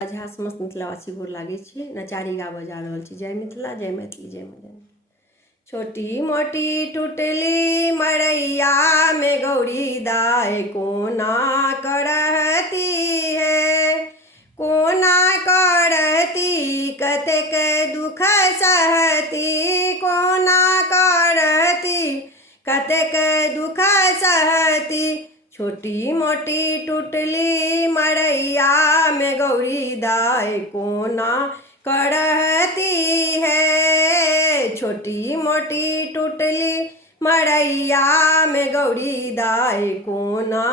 आज समस्त मिथिलावासी गोर लागै छी। नचारी गाबऽ जा रहल छी। जय मिथिला, जय मैथिली, जय मैथिली। छोटी मोटी टुटली मड़ैया में गौरी दाय कोना करती है, कोना करती कतेक दुख सहती, कोना करती कतेक दुख सहती। छोटी मोटी टुटली मड़ैया में गौरी दाय कोना करती है। छोटी मोटी टुटली मड़ैया में गौरी दाय कोना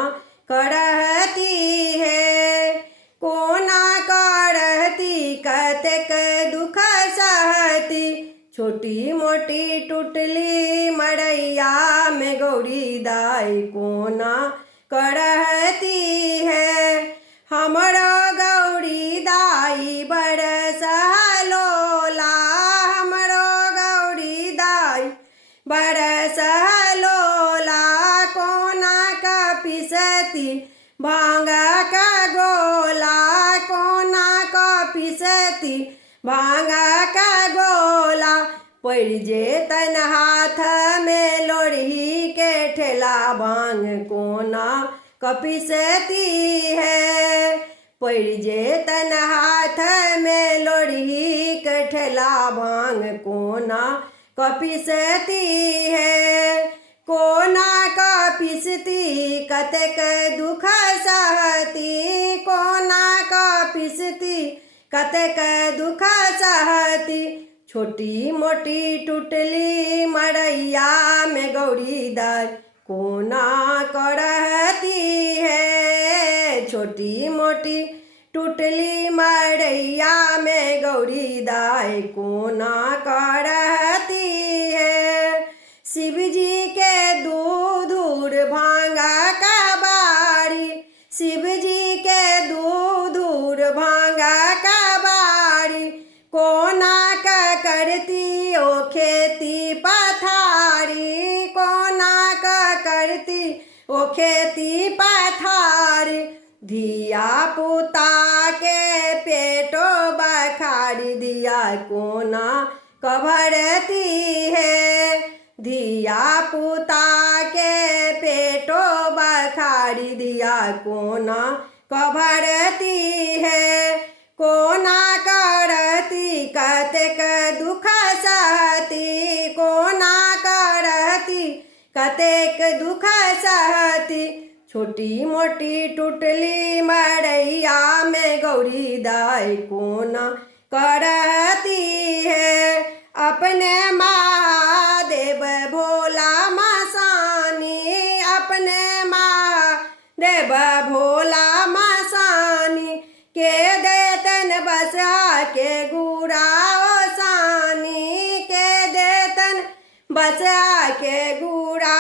करती है, कोना करती कतेक दुख सहती। छोटी मोटी टुटली मड़ैया में गौरी दाय कोना करती है। हमरो गौरी दाई बड़ सहलोला, हमरो गौरी दाई बड़ सहलोला। कोना का पिसती भांग का गोला, कोना का पिसती भांग का गोला। पड़ जेतन हाथ में लोढ़ी के ठेला, भांग कोना कपिसती है। पड़ जेतन हाथ में लोढ़ी के ठेला, भांग कोना कपिसती है। कोना कपिसती कतेक दुख सहती, कोना कपिसती कतेक दुख सहती। छोटी मोटी टुटली मड़ैया में गौरी दाय कोना करती है। छोटी मोटी टुटली मड़ैया में गौरी दाय कोना करती है। शिव जी के दूधूर भांगा का बाड़ी, शिव जी के दूधूर भांगा का बाड़ी। कोना का करती ओ खेती पथारी, कोना का करती ओ खेती पथारी। धिया पुता के पेटो बखारी, दिया कोना कभरती है। धिया पुता के पेटो बखारी, दिया कोना कभरती है। कोना करती कतेक दुख सहती, कोना करती कतेक दुख सहती। छोटी मोटी टुटली मड़ैया में गौरी दाय कोना करती है। अपने महादेव भोला मसानी, अपने महादेव भोला मसानी। के देतन बसा के गुड़ा सानी, के देतन बसा के गुड़ा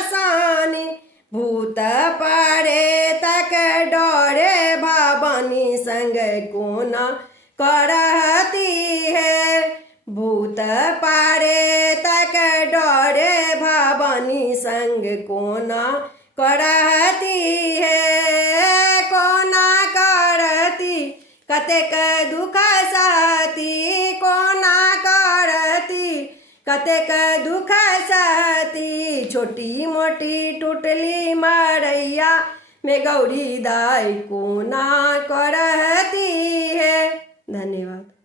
सानी। भूत परे तक डरे भवानी संग कोना करती है। भूत परे तक डरे भवानी संग कोना करती है। कोना करती कतेक दुख सहती, कोना करती कतेक दुख सहती। छोटी मोटी टुटली मड़ैया में गौरी दाय कोना करती है। धन्यवाद।